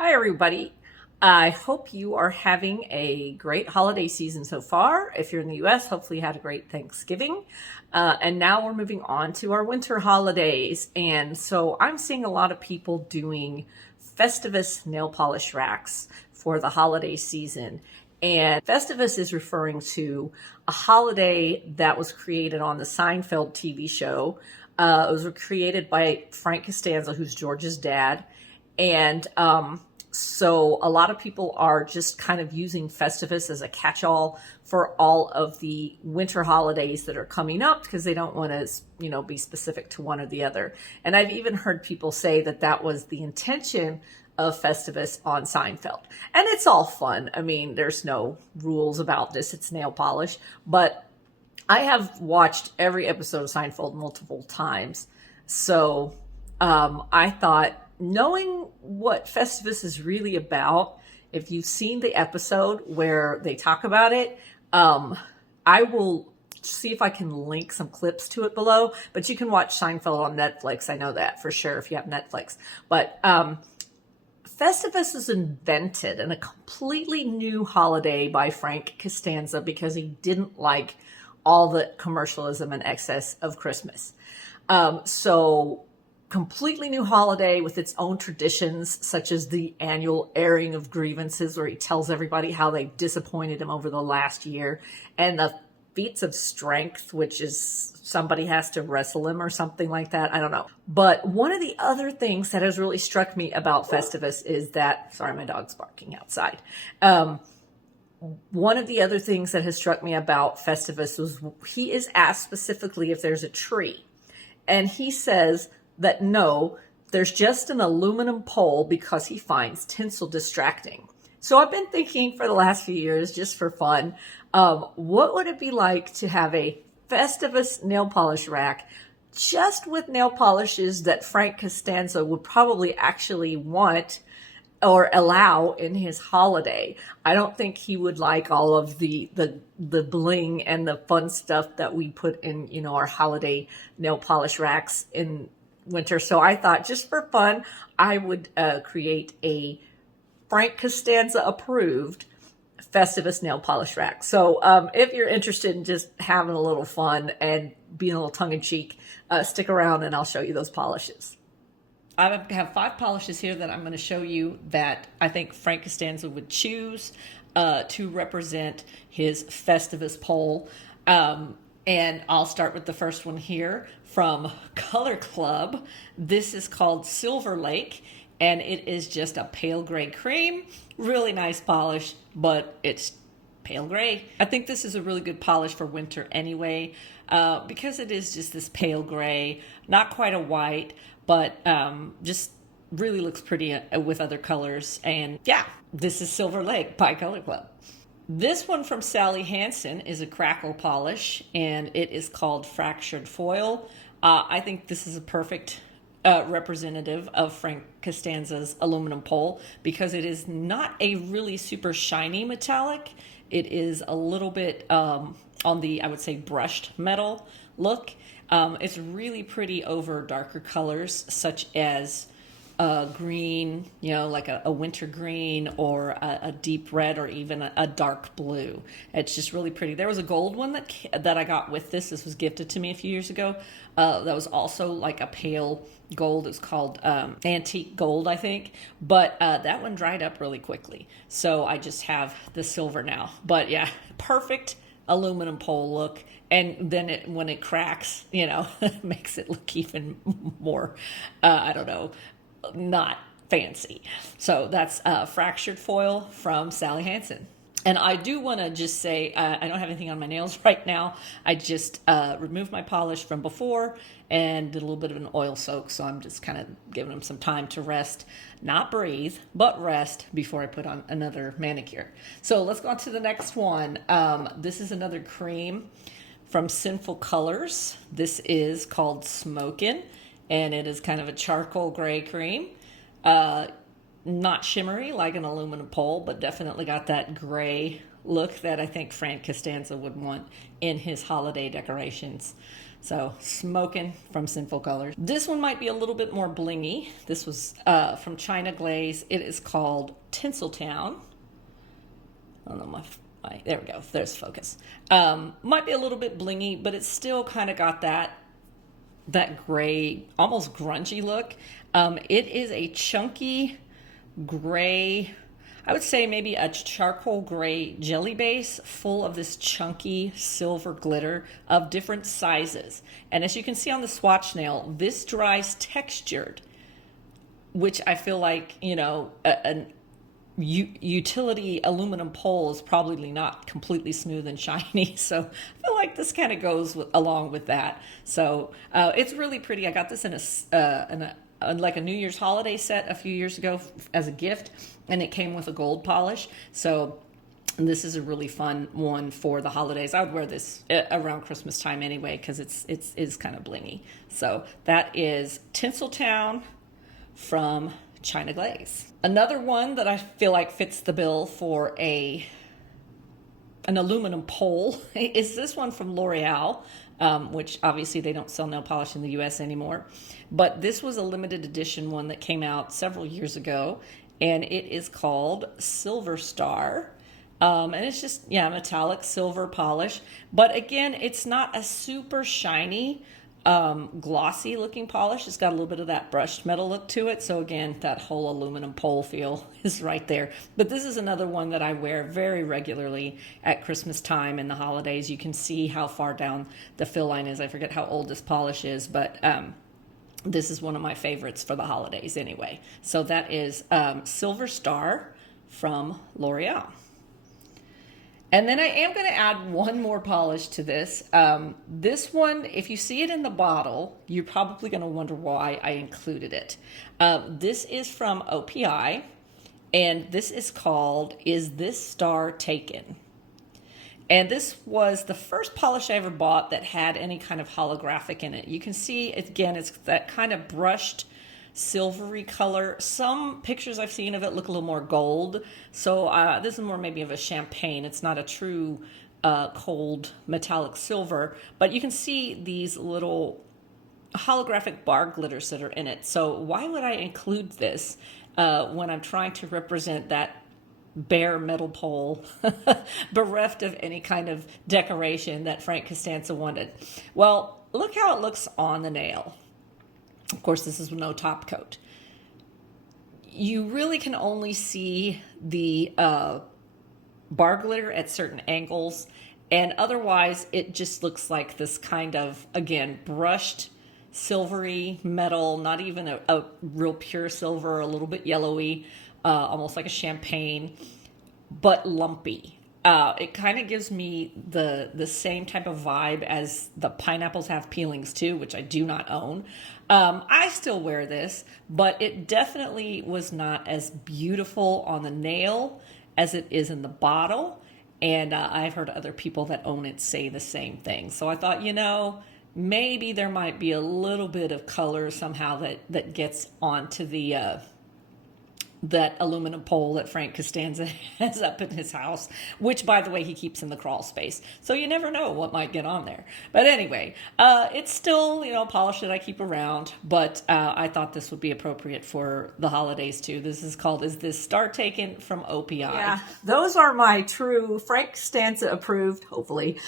Hi, everybody. I hope you are having a great holiday season so far. If you're in the US, hopefully you had a great Thanksgiving. And now we're moving on to our winter holidays. And so I'm seeing a lot of people doing Festivus nail polish racks for the holiday season. And Festivus is referring to a holiday that was created on the Seinfeld TV show. It was created by Frank Costanza, who's George's dad. And so a lot of people are just kind of using Festivus as a catch-all for all of the winter holidays that are coming up because they don't want to, be specific to one or the other. And I've even heard people say that that was the intention of Festivus on Seinfeld. And it's all fun. I mean, there's no rules about this. It's nail polish. But I have watched every episode of Seinfeld multiple times. So I thought, knowing what Festivus is really about, if you've seen the episode where they talk about it, I will see if I can link some clips to it below. But you can watch Seinfeld on Netflix. I know that for sure if you have Netflix. But Festivus is invented in a completely new holiday by Frank Costanza because he didn't like all the commercialism and excess of Christmas. So completely new holiday with its own traditions, such as the annual airing of grievances, where he tells everybody how they disappointed him over the last year, and the feats of strength, which is somebody has to wrestle him or something like that. I don't know. But one of the other things that has really struck me about Festivus is that, sorry, my dog's barking outside. One of the other things that has struck me about Festivus was he is asked specifically if there's a tree. And he says that no, there's just an aluminum pole because he finds tinsel distracting. So I've been thinking for the last few years, just for fun, what would it be like to have a Festivus nail polish rack just with nail polishes that Frank Costanza would probably actually want or allow in his holiday. I don't think he would like all of the bling and the fun stuff that we put in, our holiday nail polish racks in winter. So I thought, just for fun, I would create a Frank Costanza approved Festivus nail polish rack. So if you're interested in just having a little fun and being a little tongue-in-cheek, stick around and I'll show you those polishes. I have 5 polishes here that I'm going to show you that I think Frank Costanza would choose to represent his Festivus pole. And I'll start with the first one here from Color Club. This is called Silver Lake, and it is just a pale gray cream. Really nice polish, but it's pale gray. I think this is a really good polish for winter anyway, because it is just this pale gray, not quite a white, but just really looks pretty with other colors. And yeah, this is Silver Lake by Color Club. This one from Sally Hansen is a crackle polish, and it is called Fractured Foil. I think this is a perfect representative of Frank Costanza's aluminum pole because it is not a really super shiny metallic. It is a little bit on the, I would say, brushed metal look. It's really pretty over darker colors such as green, like a winter green or a deep red or even a dark blue. It's just really pretty. There was a gold one that I got with this. This was gifted to me a few years ago. That was also like a pale gold. It's called antique gold, I think. But that one dried up really quickly. So I just have the silver now. But yeah, perfect aluminum pole look. And then when it cracks, it makes it look even more, not fancy. So that's Fractured Foil from Sally Hansen. And I do want to just say, I don't have anything on my nails right now. I just removed my polish from before and did a little bit of an oil soak. So I'm just kind of giving them some time to rest, not breathe, but rest before I put on another manicure. So let's go on to the next one. This is another cream from Sinful Colors. This is called Smokin', and it is kind of a charcoal gray cream. Not shimmery like an aluminum pole, but definitely got that gray look that I think Frank Costanza would want in his holiday decorations. So smoking from Sinful Colors. This one might be a little bit more blingy. This was from China Glaze. It is called Tinseltown. I don't know, there we go. There's focus. Might be a little bit blingy, but it's still kind of got that gray, almost grungy look. It is a chunky gray, I would say maybe a charcoal gray jelly base full of this chunky silver glitter of different sizes. And as you can see on the swatch nail, this dries textured, which I feel like, you know, an utility aluminum pole is probably not completely smooth and shiny, so I feel like this kind of goes along with that. So it's really pretty. I got this in like a New Year's holiday set a few years ago as a gift, and it came with a gold polish. So this is a really fun one for the holidays. I would wear this around Christmas time anyway because it's kind of blingy. So that is Tinseltown from China Glaze. Another one that I feel like fits the bill for an aluminum pole is this one from L'Oreal, which obviously they don't sell nail polish in the US anymore. But this was a limited edition one that came out several years ago, and it is called Silver Star. And it's just, metallic silver polish. But again, it's not a super shiny, glossy looking polish. It's got a little bit of that brushed metal look to it. So again, that whole aluminum pole feel is right there. But this is another one that I wear very regularly at Christmas time and the holidays. You can see how far down the fill line is. I forget how old this polish is, but this is one of my favorites for the holidays anyway. So that is Silver Star from L'Oreal. And then I am going to add one more polish to this. This one, if you see it in the bottle, you're probably going to wonder why I included it. This is from OPI, and this is called Is This Star Taken? And this was the first polish I ever bought that had any kind of holographic in it. You can see, again, it's that kind of brushed silvery color. Some pictures I've seen of it look a little more gold. So this is more maybe of a champagne. It's not a true cold metallic silver, but you can see these little holographic bar glitters that are in it. So why would I include this when I'm trying to represent that bare metal pole bereft of any kind of decoration that Frank Costanza wanted? Well, look how it looks on the nail. Of course, this is no top coat. You really can only see the bar glitter at certain angles, and otherwise it just looks like this kind of, again, brushed silvery metal, not even a real pure silver, a little bit yellowy, almost like a champagne, but lumpy. It kind of gives me the same type of vibe as the pineapples have peelings too, which I do not own. I still wear this, but it definitely was not as beautiful on the nail as it is in the bottle. And I've heard other people that own it say the same thing. So I thought, maybe there might be a little bit of color somehow that gets onto the that aluminum pole that Frank Costanza has up in his house, which, by the way, he keeps in the crawl space. So you never know what might get on there. But anyway, it's still, a polish that I keep around, but I thought this would be appropriate for the holidays too. This is called Is This Star Taken from OPI. Yeah, those are my true Frank Costanza approved, hopefully,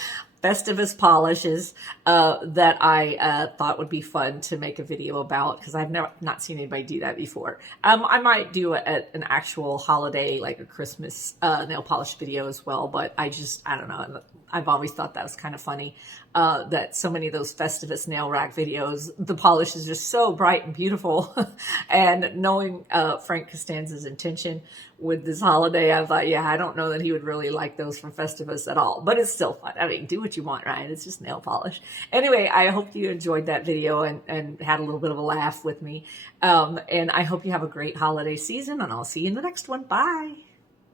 Festivus polishes that I thought would be fun to make a video about, because I've not seen anybody do that before. I might do an actual holiday, like a Christmas nail polish video as well, but I don't know. I've always thought that was kind of funny that so many of those Festivus nail rack videos, the polish is just so bright and beautiful. And knowing Frank Costanza's intention with this holiday, I thought, I don't know that he would really like those from Festivus at all, but it's still fun. I mean, do what you want, right? It's just nail polish. Anyway, I hope you enjoyed that video and had a little bit of a laugh with me. And I hope you have a great holiday season, and I'll see you in the next one. Bye.